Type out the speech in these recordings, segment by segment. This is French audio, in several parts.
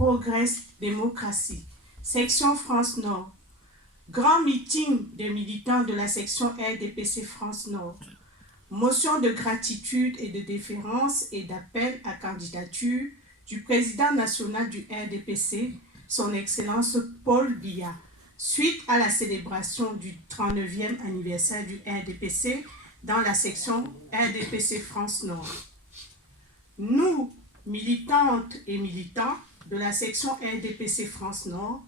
Progress Démocratie, section France Nord. Grand meeting des militants de la section RDPC France Nord. Motion de gratitude et de déférence et d'appel à candidature du président national du RDPC, son Excellence Paul Biya, suite à la célébration du 39e anniversaire du RDPC dans la section RDPC France Nord. Nous, militantes et militants de la section RDPC France Nord,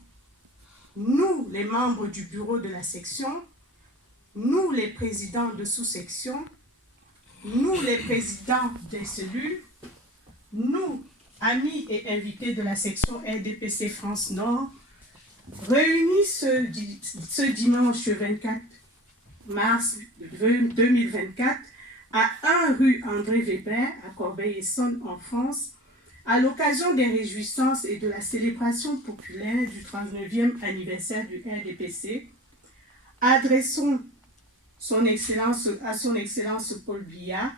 nous, les membres du bureau de la section, nous, les présidents de sous-section, nous, les présidents des cellules, nous, amis et invités de la section RDPC France Nord, réunis ce dimanche 24 mars 2024 à 1 rue André Weber à Corbeil-Essonnes en France, à l'occasion des réjouissances et de la célébration populaire du 39e anniversaire du RDPC, adressons à son Excellence Paul Biya,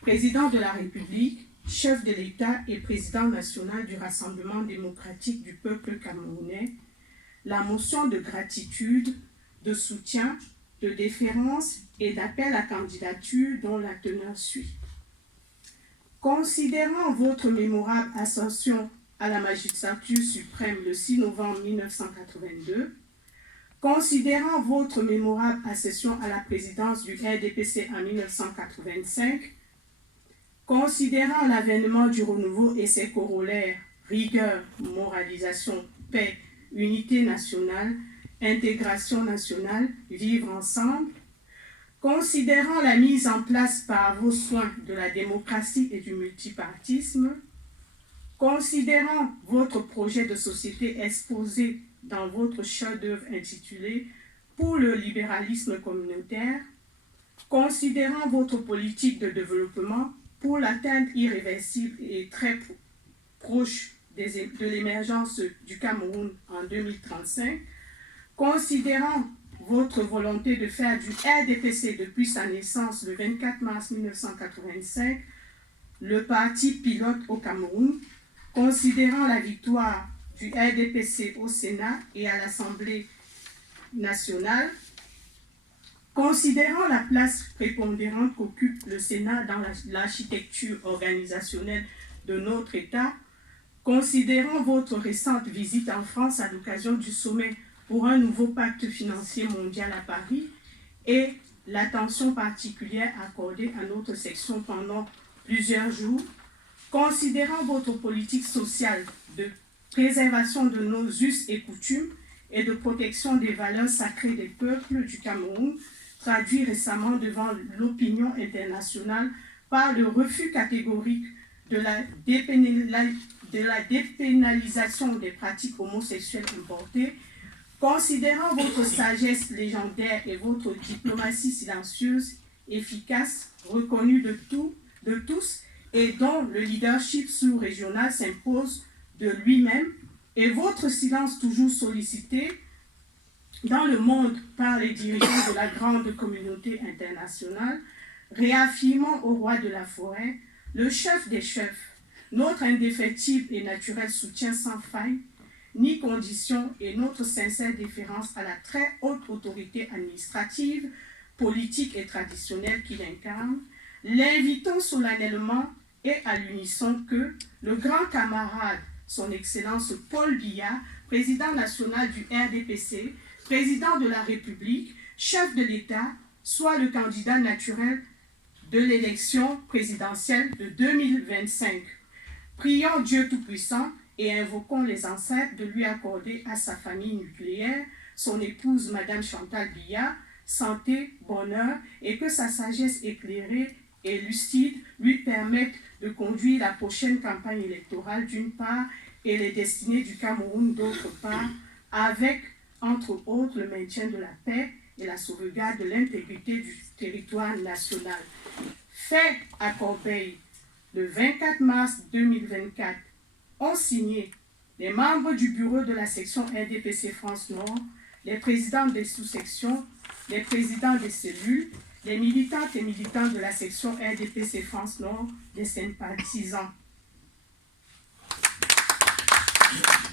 président de la République, chef de l'État et président national du Rassemblement démocratique du peuple camerounais, la motion de gratitude, de soutien, de déférence et d'appel à candidature dont la teneur suit. Considérant votre mémorable ascension à la magistrature suprême le 6 novembre 1982, considérant votre mémorable accession à la présidence du RDPC en 1985, considérant l'avènement du renouveau et ses corollaires, rigueur, moralisation, paix, unité nationale, intégration nationale, vivre ensemble, considérant la mise en place par vos soins de la démocratie et du multipartisme, considérant votre projet de société exposé dans votre chef-d'œuvre intitulé « Pour le libéralisme communautaire », considérant votre politique de développement pour l'atteinte irréversible et très proche de l'émergence du Cameroun en 2035, considérant votre volonté de faire du RDPC depuis sa naissance le 24 mars 1985 le parti pilote au Cameroun, considérant la victoire du RDPC au Sénat et à l'Assemblée nationale, considérant la place prépondérante qu'occupe le Sénat dans l'architecture organisationnelle de notre État, considérant votre récente visite en France à l'occasion du sommet pour un nouveau pacte financier mondial à Paris et l'attention particulière accordée à notre section pendant plusieurs jours, considérant votre politique sociale de préservation de nos us et coutumes et de protection des valeurs sacrées des peuples du Cameroun, traduit récemment devant l'opinion internationale par le refus catégorique de la dépénalisation des pratiques homosexuelles importées, considérant votre sagesse légendaire et votre diplomatie silencieuse, efficace, reconnue de tous et dont le leadership sous-régional s'impose de lui-même, et votre silence toujours sollicité dans le monde par les dirigeants de la grande communauté internationale, réaffirmant au roi de la forêt, le chef des chefs, notre indéfectible et naturel soutien sans faille, ni condition et notre sincère déférence à la très haute autorité administrative, politique et traditionnelle qu'il incarne, l'invitons solennellement et à l'unisson que le grand camarade, son Excellence Paul Biya, président national du RDPC, président de la République, chef de l'État, soit le candidat naturel de l'élection présidentielle de 2025. Prions Dieu Tout-Puissant et invoquons les ancêtres de lui accorder à sa famille nucléaire, son épouse Madame Chantal Biya, santé, bonheur, et que sa sagesse éclairée et lucide lui permette de conduire la prochaine campagne électorale d'une part et les destinées du Cameroun d'autre part, avec, entre autres, le maintien de la paix et la sauvegarde de l'intégrité du territoire national. Fait à Corbeil, le 24 mars 2024, ont signé les membres du bureau de la section RDPC France Nord, les présidents des sous-sections, les présidents des cellules, les militantes et militants de la section RDPC France Nord, les sympathisants. Applaudissements